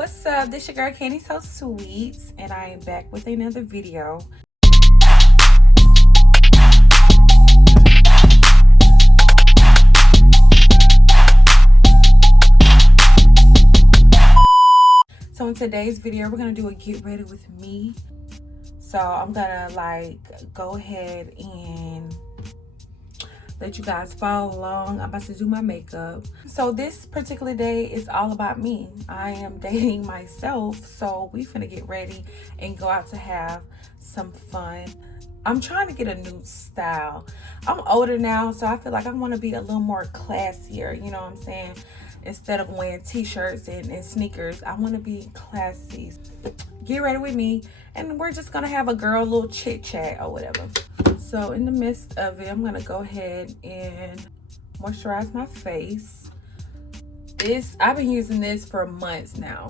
What's up? This your girl CandySoSweets, and I am back with another video. So in today's video, we're gonna do a get ready with me. So I'm gonna go ahead and let you guys follow along. I'm about to do my makeup. So this particular day is all about me. I am dating myself, so we finna get ready and go out to have some fun. I'm trying to get a new style. I'm older now, so I feel like I want to be a little more classier, you know what I'm saying? Instead of wearing t-shirts and sneakers, I want to be classy. Get ready with me, and we're just gonna have a little chit chat or whatever. So in the midst of it, I'm gonna go ahead and moisturize my face. I've been using this for months now.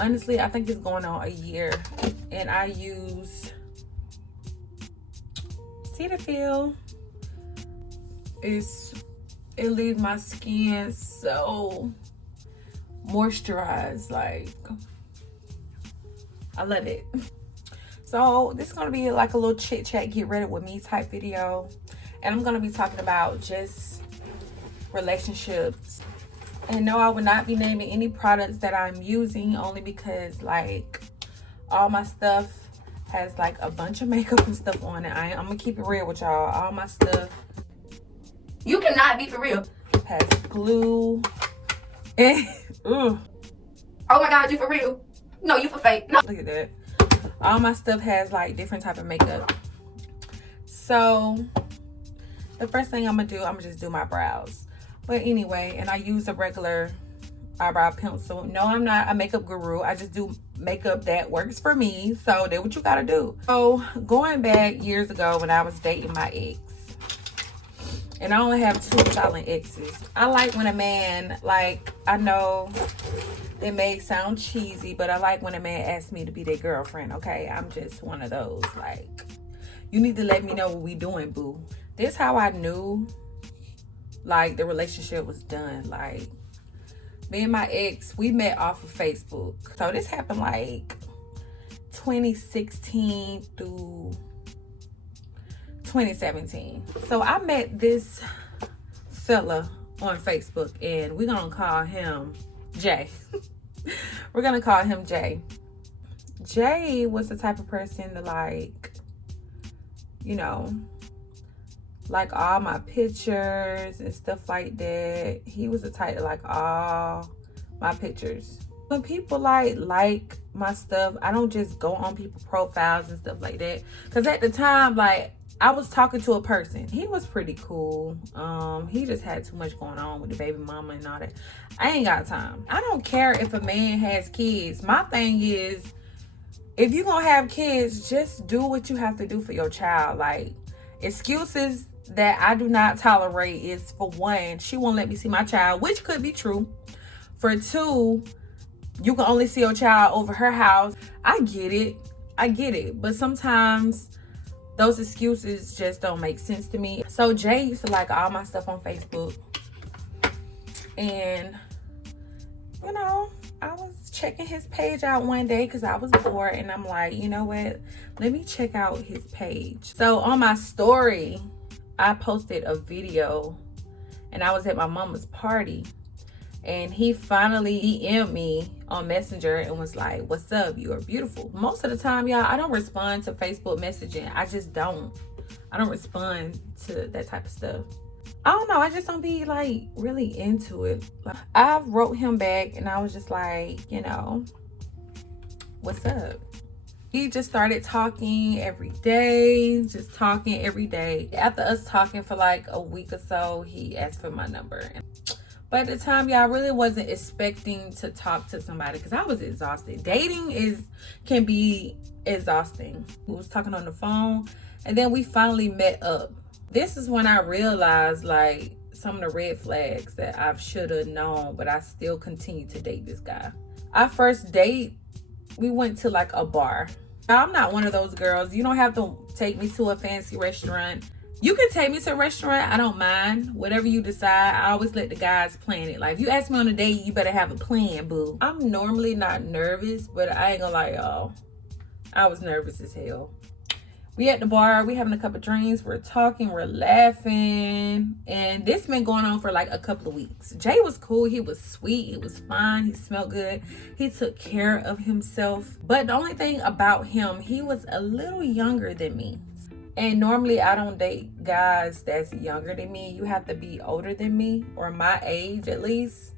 Honestly, I think it's going on a year, and I use Cetaphil. It leaves my skin so moisturized, I love it. So this is gonna be like a little chit chat, get ready with me type video, and I'm gonna be talking about just relationships. And no, I will not be naming any products that I'm using, only because all my stuff has a bunch of makeup and stuff on it. I'm gonna keep it real with y'all. All my stuff, you cannot be for real, has glue and oh my god, you for real? No, you for fake. No. Look at that. All my stuff has different type of makeup. So the first thing I'm gonna do, I'm gonna just do my brows. But anyway, and I use a regular eyebrow pencil. No, I'm not a makeup guru. I just do makeup that works for me. So that's what you gotta do. So going back years ago when I was dating my ex, and I only have 2 solid exes. I like when a man, I know it may sound cheesy, but I like when a man asks me to be their girlfriend, okay? I'm just one of those, you need to let me know what we doing, boo. This how I knew, the relationship was done. Me and my ex, we met off of Facebook. So this happened, 2016 through 2017. So I met this fella on Facebook, and we're gonna call him Jay. We're gonna call him Jay. Jay was the type of person to all my pictures and stuff like that. He was the type to all my pictures. When people like my stuff, I don't just go on people's profiles and stuff like that. Cause at the time, I was talking to a person. He was pretty cool. He just had too much going on with the baby mama and all that. I ain't got time. I don't care if a man has kids. My thing is, if you gonna have kids, just do what you have to do for your child. Excuses that I do not tolerate is, for one, she won't let me see my child, which could be true. For 2, you can only see your child over her house. I get it. But sometimes those excuses just don't make sense to me. So Jay used to like all my stuff on Facebook. And, I was checking his page out one day because I was bored. And I'm like, you know what? Let me check out his page. So on my story, I posted a video. And I was at my mama's party. And he finally DM'd me on Messenger and was like, what's up? You are beautiful. Most of the time, y'all, I don't respond to Facebook messaging. I just don't. I don't respond to that type of stuff. I don't know. I just don't be really into it. I wrote him back and I was just what's up? He just started talking every day, After us talking for a week or so, he asked for my number. But at the time, y'all, I really wasn't expecting to talk to somebody because I was exhausted. Dating can be exhausting. We was talking on the phone, and then we finally met up. This is when I realized some of the red flags that I should have known, but I still continue to date this guy. Our first date, we went to a bar. Now, I'm not one of those girls. You don't have to take me to a fancy restaurant. You can take me to a restaurant. I don't mind. Whatever you decide, I always let the guys plan it. Like, if you ask me on a date, you better have a plan, boo. I'm normally not nervous, but I ain't gonna lie, y'all. I was nervous as hell. We at the bar, we having a couple drinks, we're talking, we're laughing. And this been going on for like a couple of weeks. Jay was cool, he was sweet, he was fine, he smelled good. He took care of himself. But the only thing about him, he was a little younger than me. And normally I don't date guys that's younger than me. You have to be older than me, or my age at least.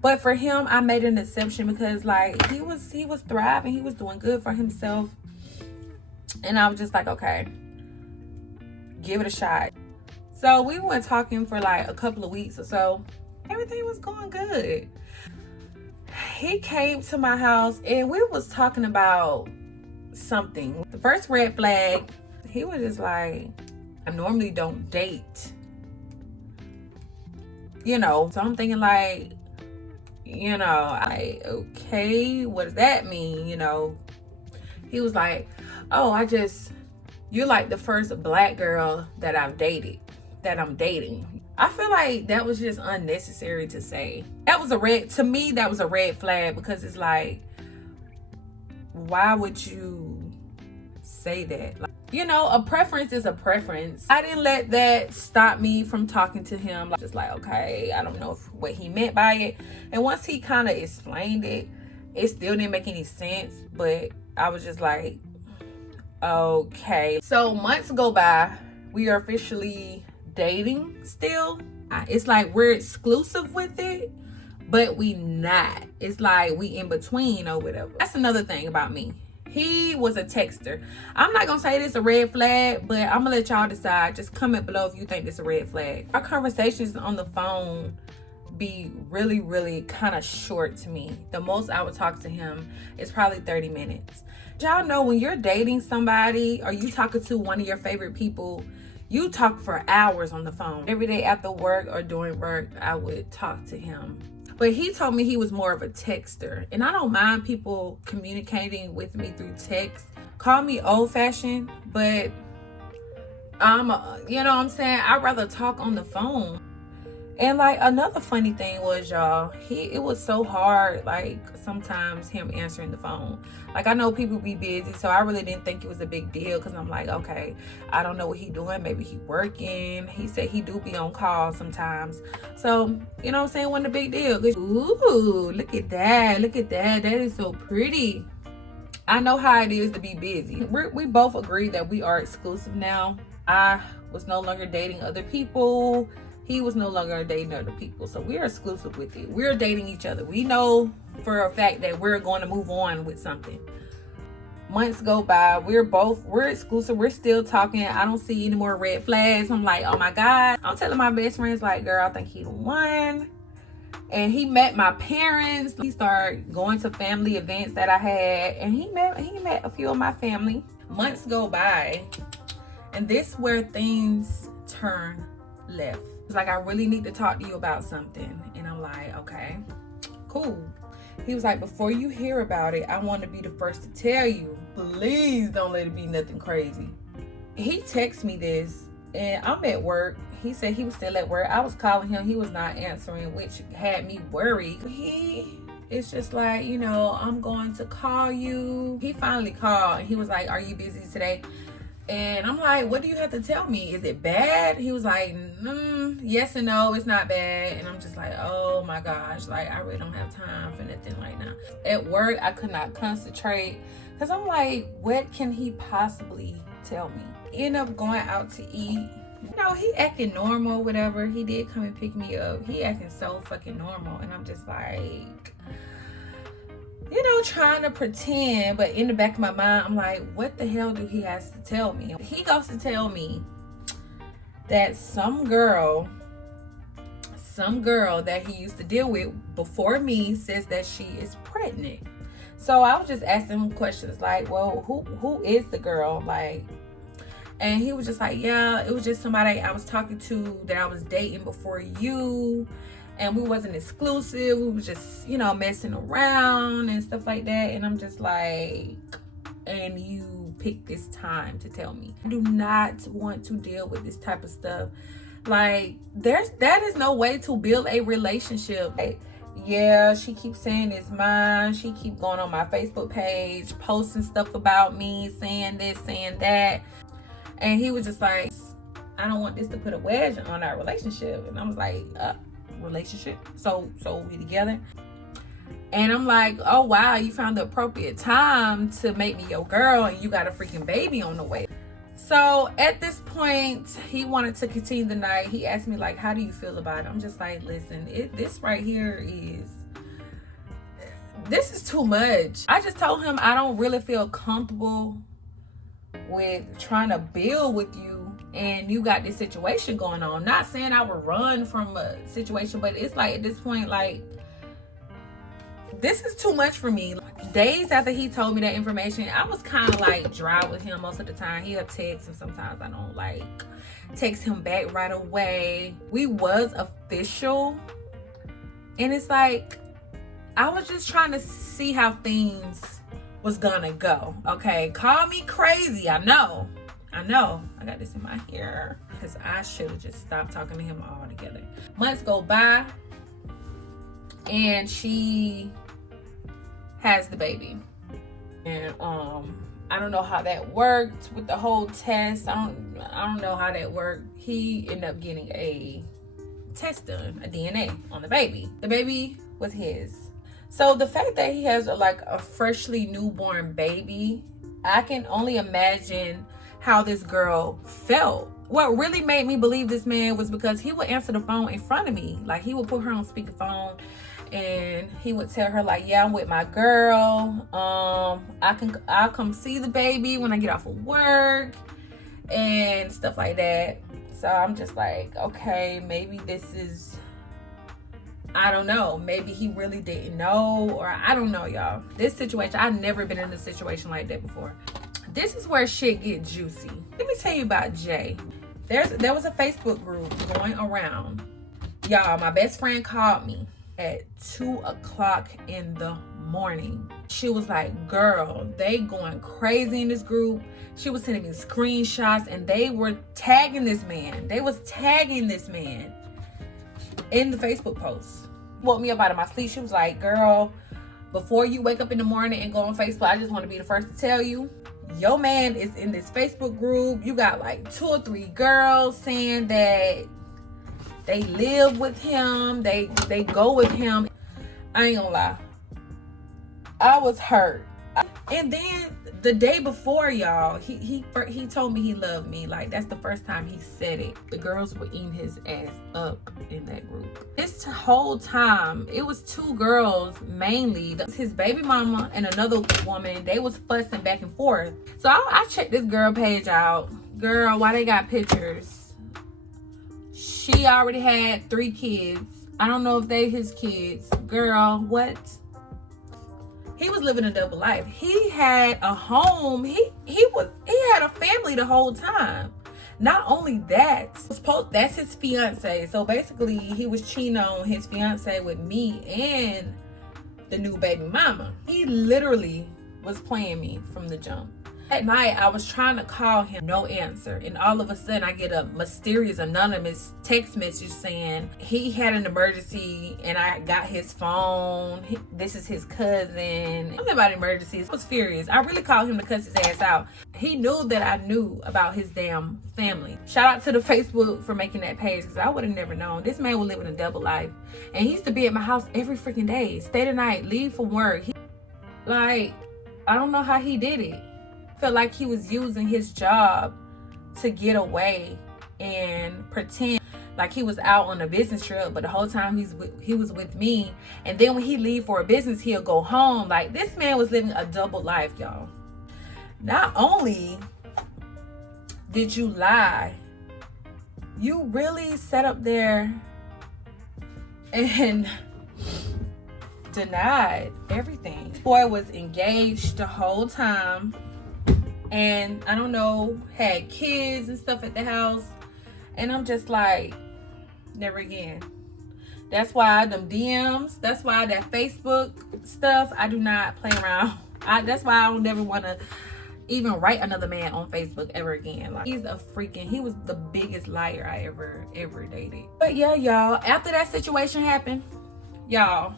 But for him, I made an exception because like he was thriving, he was doing good for himself. And I was just like, okay, give it a shot. So we went talking for like a couple of weeks or so. Everything was going good. He came to my house and we was talking about something. The first red flag, he was just like, I normally don't date. You know, so I'm thinking like, you know, okay, what does that mean? You know, he was like, oh, you're like the first black girl that I'm dating. I feel like that was just unnecessary to say. To me, that was a red flag, because it's like, why would you say that? Like, you know, a preference is a preference. I didn't let that stop me from talking to him. Just like, okay, I don't know what he meant by it. And once he kind of explained it, it still didn't make any sense. But I was just like, okay. So months go by. We are officially dating still. It's like we're exclusive with it, but we not. It's like we in between or whatever. That's another thing about me. He was a texter. I'm not gonna say this a red flag, but I'm gonna let y'all decide. Just comment below if you think this a red flag. Our conversations on the phone be really, really kind of short to me. The most I would talk to him is probably 30 minutes. Y'all know when you're dating somebody or you talking to one of your favorite people, you talk for hours on the phone. Every day after work or during work, I would talk to him. But he told me he was more of a texter. And I don't mind people communicating with me through text. Call me old-fashioned, but you know what I'm saying? I'd rather talk on the phone. And like another funny thing was, y'all, it was so hard, like sometimes him answering the phone. Like, I know people be busy, so I really didn't think it was a big deal, because I'm like, okay, I don't know what he doing. Maybe he working. He said he do be on call sometimes. So, you know what I'm saying? Wasn't a big deal. Ooh, look at that. Look at that. That is so pretty. I know how it is to be busy. We both agree that we are exclusive now. I was no longer dating other people. He was no longer dating other people. So we're exclusive with it. We're dating each other. We know for a fact that we're going to move on with something. Months go by. We're exclusive. We're still talking. I don't see any more red flags. I'm like, oh my God. I'm telling my best friends, like, girl, I think he the one. And he met my parents. He started going to family events that I had. And he met a few of my family. Months go by. And this is where things turn left. It's like, I really need to talk to you about something. And I'm like, okay, cool. He was like, before you hear about it, I want to be the first to tell you. Please don't let it be nothing crazy. He texted me this, and I'm at work. He said he was still at work. I was calling him. He was not answering, which had me worried. It's just like, you know, I'm going to call you. He finally called, and he was like, are you busy today? And I'm like, what do you have to tell me? Is it bad? He was like, yes and no, it's not bad. And I'm just like, oh my gosh, like, I really don't have time for nothing right now. At work, I could not concentrate, because I'm like, what can he possibly tell me? End up going out to eat. You know, he acting normal, whatever. He did come and pick me up. He acting so fucking normal. And I'm just like, you know, trying to pretend, but in the back of my mind, I'm like, what the hell do he has to tell me? He goes to tell me that some girl that he used to deal with before me says that she is pregnant. So I was just asking him questions like, well, who is the girl? Like, and he was just like, yeah, it was just somebody I was talking to that I was dating before you. And we wasn't exclusive. We was just, you know, messing around and stuff like that. And I'm just like, and you pick this time to tell me. I do not want to deal with this type of stuff. Like, that is no way to build a relationship. Like, yeah, she keeps saying it's mine. She keep going on my Facebook page, posting stuff about me, saying this, saying that. And he was just like, I don't want this to put a wedge on our relationship. And I was like, relationship? So we together? And I'm like, oh wow, you found the appropriate time to make me your girl, and you got a freaking baby on the way. So at this point, he wanted to continue the night. He asked me, like, how do you feel about it? I'm just like, listen, this right here this is too much. I just told him I don't really feel comfortable with trying to build with you, and you got this situation going on. Not saying I would run from a situation, but it's like, at this point, like, this is too much for me. Days after he told me that information, I was kind of like dry with him most of the time. He'll text, and sometimes I don't like text him back right away. We was official, and it's like, I was just trying to see how things was gonna go. Okay, call me crazy. I know. I got this in my hair because I should have just stopped talking to him altogether. Months go by, and she has the baby. And I don't know how that worked with the whole test. I don't know how that worked. He ended up getting a test done, a DNA on the baby. The baby was his. So the fact that he has a freshly newborn baby, I can only imagine how this girl felt. What really made me believe this man was because he would answer the phone in front of me. Like, he would put her on speakerphone, and he would tell her, like, yeah, I'm with my girl. I'll come see the baby when I get off of work and stuff like that. So I'm just like, okay, maybe this is, I don't know. Maybe he really didn't know, or I don't know, y'all. This situation, I've never been in a situation like that before. This is where shit get juicy. Let me tell you about Jay. There was a Facebook group going around. Y'all, my best friend called me at 2 o'clock in the morning. She was like, girl, they going crazy in this group. She was sending me screenshots, and they were tagging this man. They was tagging this man in the Facebook post. Woke me up out of my sleep. She was like, girl, before you wake up in the morning and go on Facebook, I just want to be the first to tell you, your man is in this Facebook group. You got like 2 or 3 girls saying that they live with him, they go with him. I ain't gonna lie, I was hurt. And then the day before, y'all, he told me he loved me. Like, that's the first time he said it. The girls were eating his ass up in that group. This whole time, it was 2 girls mainly. His baby mama and another woman, they was fussing back and forth. So I checked this girl page out. Girl, why they got pictures? She already had 3 kids. I don't know if they his kids. Girl, what? He was living a double life. He had a home. He had a family the whole time. Not only that, that's his fiance. So basically, he was cheating on his fiance with me and the new baby mama. He literally was playing me from the jump. At night, I was trying to call him, no answer. And all of a sudden, I get a mysterious anonymous text message saying he had an emergency and I got his phone. This is his cousin. Something about emergencies. I was furious. I really called him to cuss his ass out. He knew that I knew about his damn family. Shout out to the Facebook for making that page, because I would have never known. This man was living a double life. And he used to be at my house every freaking day. Stay the night, leave for work. I don't know how he did it. Felt like he was using his job to get away and pretend like he was out on a business trip, but the whole time he was with me. And then when he leave for a business, he'll go home. Like, this man was living a double life, y'all. Not only did you lie, you really sat up there and denied everything. This boy was engaged the whole time, and I don't know, had kids and stuff at the house. And I'm just like, never again. That's why them DMs, that's why that Facebook stuff, I do not play around. That's why I don't never want to even write another man on Facebook ever again. Like, he was the biggest liar I ever dated. But yeah, y'all, after that situation happened, y'all,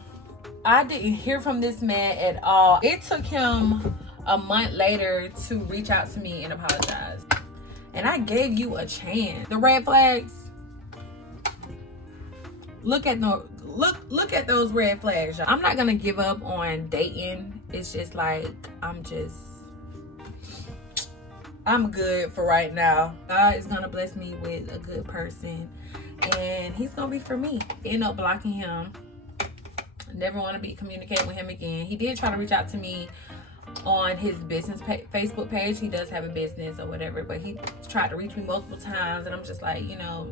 I didn't hear from this man at all. It took him a month later to reach out to me and apologize. And I gave you a chance. The red flags, look at those red flags, y'all. I'm not gonna give up on dating. It's just like, I'm good for right now. God is gonna bless me with a good person, and he's gonna be for me. End up blocking him. Never want to be communicating with him again. He did try to reach out to me on his business Facebook page. He does have a business or whatever, but he tried to reach me multiple times, and I'm just like, you know,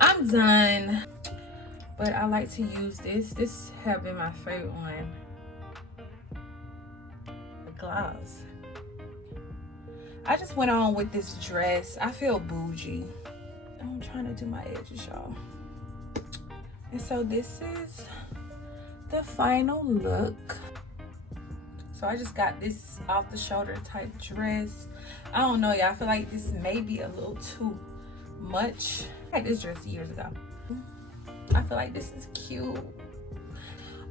I'm done. But I like to use this have been my favorite one, the gloss. I just went on with this dress. I feel bougie. I'm trying to do my edges, y'all. And so this is the final look. So I just got this off the shoulder type dress. I don't know, y'all. I feel like this may be a little too much. I had this dress years ago. I feel like this is cute.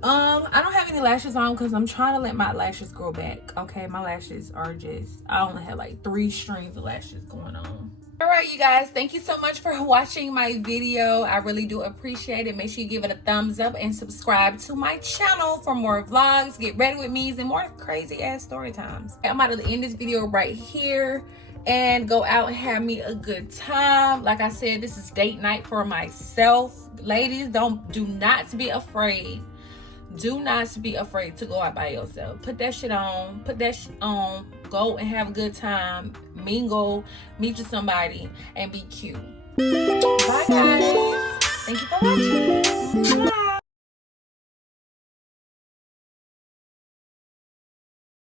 I don't have any lashes on because I'm trying to let my lashes grow back. Okay, my lashes are just, I only have like 3 strings of lashes going on. All right, you guys, thank you so much for watching my video. I really do appreciate it. Make sure you give it a thumbs up and subscribe to my channel for more vlogs, get ready with me's, and more crazy ass story times. I'm about to end this video right here and go out and have me a good time. Like I said, this is date night for myself. Ladies, do not be afraid. Do not be afraid to go out by yourself. Put that shit on. Go and have a good time. Mingle. Meet you somebody. And be cute. Bye, guys. Thank you for watching. Bye.